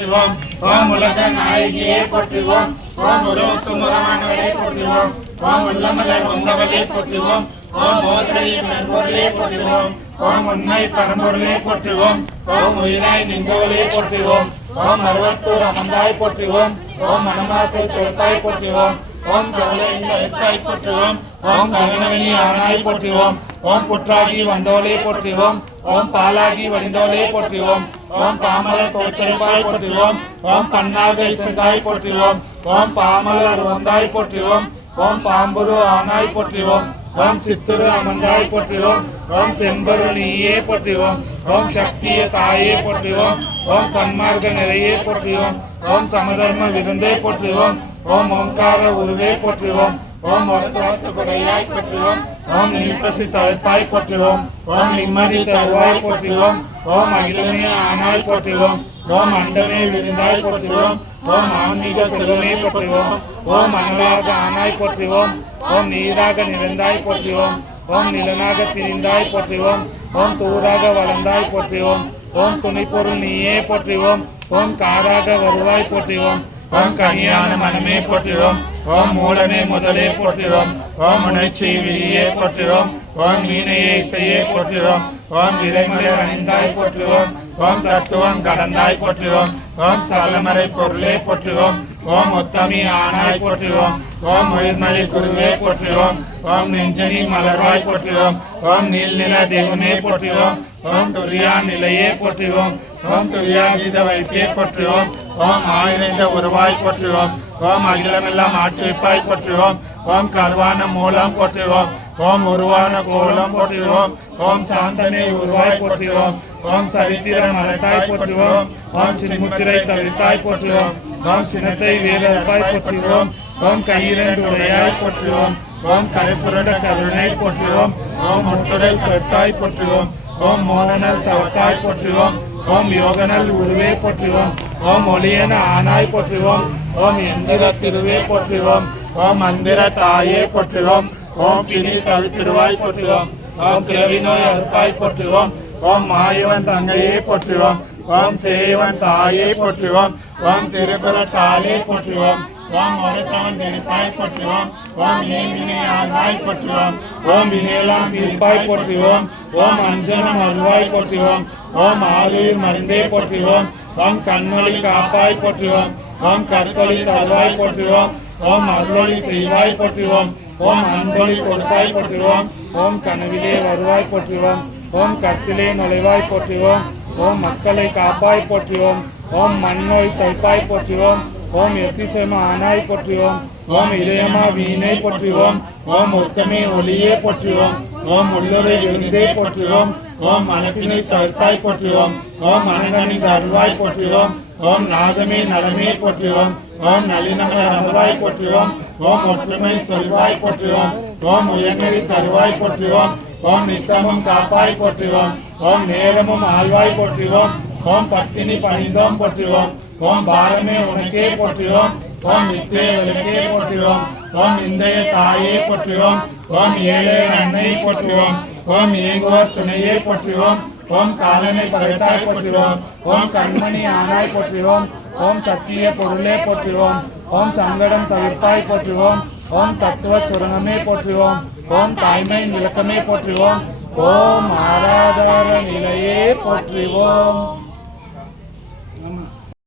போற்றுவோம். ஓம் உலக நாயகியே போற்றுவோம். ஓம் உருவத்து முரமானவரை போற்றுவோம். ஓம் உள்ளமலர் வந்தவளே போற்றுவோம். ஓம் ஓசையின் நண்பர்களே போற்றுவோம். ஓம் உண்மை பரம்பொருளே போற்றுவோம். ஓம் உயிராய் நின்றவளே போற்றுவோம். ஓம் அருவத்தூர் அமர்ந்தாய் போற்றுவோம். ஓம் மனமாசை தொடுப்பாய் போற்றுவோம். ஓம் கவலை எழுப்பாய் போற்றுவோம். ஓம் ககனவனி ஆனாய் போற்றுவோம். ஓம் புற்றாகி வந்தவளே போற்றுவோம். ஓம் பாலாகி வடிந்தவளே போற்றுவோம். ஓம் பாமலர் தோற்றெடுப்பாய் போற்றுவோம். ஓம் பன்னாக இசைந்தாய் போற்றுவோம். ஓம் பாமலர் வந்தாய் போற்றுவோம். ஓம் பாம்புரு ஆனாய் போற்றுவோம். ஓம் சித்துரு அமர்ந்தாய் போற்றுவோம். ஓம் செம்பரு நீயே போற்றுவோம். ஓம் சக்திய தாயே போற்றுவோம். ஓம் சன்மார்க்க நிறையே போற்றுவோம். ஓம் சமதர்ம விருந்தே போற்றுவோம். ஓம் ஓம்கார உருவே போற்றுவோம். ஓம் ஒருத்தோர்த்து கொடையாய் போற்றுவோம். ஓம் நீப்பசி தழைப்பாய் போற்றுவோம். ஓம் நிம்மதி தருவாய் போற்றுவோம். ஓம் அகிலமே ஆனாய் போற்றுவோம். ஓம் அண்டமே விருந்தாய் போற்றுவோம். ஓம் ஆன்மீக செல்வமே போற்றுவோம். ஓம் அனலாக ஆனாய் போற்றுவோம். ஓம் நீராக நிறைந்தாய் போற்றுவோம். ஓம் நிலனாக பிரிந்தாய் போற்றுவோம். ஓம் தூராக வளர்ந்தாய் போற்றுவோம். ஓம் துணைப்பொருள் நீயே போற்றுவோம். ஓம் காராக வருவாய் போற்றுவோம். ஓம் கனியான மனமே போற்றுவோம். ஓம் மூலமே முதலே போற்றுவோம். ஓம் உணர்ச்சி விழியே போற்றுவோம். ஓம் மீனையை இசையே போற்றுவோம். ஓம் விரைமலை அணிந்தாய் போற்றுவோம். ஓம் தத்துவம் கடந்தாய் போற்றுவோம். ஓம் சலமறை பொருளே போற்றுவோம். ஓம் உத்தமி ஆனாய் போற்றுவோம். ஓம் உயிர்மலை குருவே போற்றுவோம். ஓம் நெஞ்சனி மலர்வாய் போற்றுவோம். ஓம் நீல்நில தெய்வமே போற்றுவோம். ஓம் துரியா நிலையே போற்றுவோம். ஓம் துரியாகித வைப்பே போற்றுவோம். ஓம் ஆயிரந்த உருவாய் போற்றுவோம். ஓம் அகிலமெல்லாம் ஆற்றுவிப்பாய் போற்றுவோம். ஓம் கருவான மூலம் போற்றுவோம். ஓம் உருவான கோலம் போற்றுவோம். ஓம் சாந்தனை உருவாய் போற்றுவோம். ஓம் சரித்திர மலத்தாய் போற்றுவோம். ஓம் சின்முத்திரை தவிர்த்தாய் போற்றுவோம். ஓம் சினத்தை வேறப்பாய் போற்றுவோம். ஓம் கையிரண்டு உடையாய் போற்றுவோம். ஓம் கரைப்புரட கருணை போற்றுவோம். ஓம் முட்டுடல் கட்டாய் போற்றுவோம். ஓம் மோனல் தவத்தாய் போற்றுவோம். ஓம் யோகனல் உருவே போற்றுவோம். ஓம் ஒளியன ஆனாய் போற்றுவோம். ஓம் எந்திர திருவே போற்றுவோம். ஓம் மந்திர தாயே போற்றுவோம். ஓம் பிணி தவித்திடுவாய் போற்றுவோம். ஓம் பிறவி நோய் அறுப்பாய் போற்றுவோம். ஓம் மாயவன் தங்கையே போற்றுவோம். ஓம் சேவன் தாயே போற்றுவோம். ஓம் திருப்பர தாயே போற்றுவோம். ஓம் ஒருத்தவன் தெரிப்பாய் போற்றுவோம். ஓம் ஏவினை ஆழ்வாய் போற்றுவோம். ஓம் வினையெல்லாம் தீர்ப்பாய் போற்றுவோம். ஓம் அஞ்சனம் அருவாய் போற்றுவோம். ஓம் ஆளுயிர் மருந்தே போற்றுவோம். ஓம் கண்ணொளி காப்பாய் போற்றுவோம். ஓம் கருத்தொளி தருவாய் போற்றுவோம். ஓம் அருளொளி செய்வாய் போற்றுவோம். ஓம் அன்பொளி கொடுப்பாய் போற்றுவோம். ஓம் கனவிலே வருவாய் போற்றுவோம். ஓம் கத்திலே நுழைவாய் போற்றுவோம். ஓம் மக்களை காப்பாய் போற்றுவோம். ஓம் மண்ணோய் தைப்பாய் போற்றுவோம். ஓம் எத்திசேம ஆனாய் போற்றுவோம். ஓம் இதயமா வீணை போற்றுவோம். ஓம் ஒருத்தமே ஒளியே போற்றுவோம். ஓம் உள்ளுரை எழுந்தே போற்றுவோம். ஓம் மனத்தினை தவிர்ப்பாய் போற்றுவோம். ஓம் மனதனின் அருவாய் போற்றுவோம். ஓம் நாதமே நலமே போற்றுவோம். ஓம் நளினம அமர்வாய் போற்றுவோம். ஓம் ஒற்றுமை சொல்வாய் போற்றுவோம். ஓம் உயர்நெறி தருவாய் போற்றுவோம். ஓம் நித்தமும் காப்பாய் போற்றுவோம். ஓம் நேரமும் ஆழ்வாய் போற்றுவோம். ஓம் பத்தினி பணிந்தோம் போற்றுவோம். ஓம் பாரமே உனக்கே போற்றுவோம். ஓம் நித்திய விளக்கே போற்றுவோம். ஓம் இந்தைய தாயே போற்றுவோம். ஓம் ஏழை அன்னையை போற்றுவோம். ஓம் ஏங்குவோர் துணையே போற்றுவோம். ஓம் காலனை பகைத்தாய் போற்றுவோம். ஓம் கண்மணி ஆனாய் போற்றுவோம். ஓம் சத்திய பொருளே போற்றுவோம். ஓம் சங்கடம் தவிர்ப்பாய் போற்றுவோம். ஓம் தத்துவ சுரங்கமே போற்றுவோம். ஓம் தாய்மை விளக்கமே போற்றுவோம். ஓம் ஆராதார நிலையே போற்றுவோம்.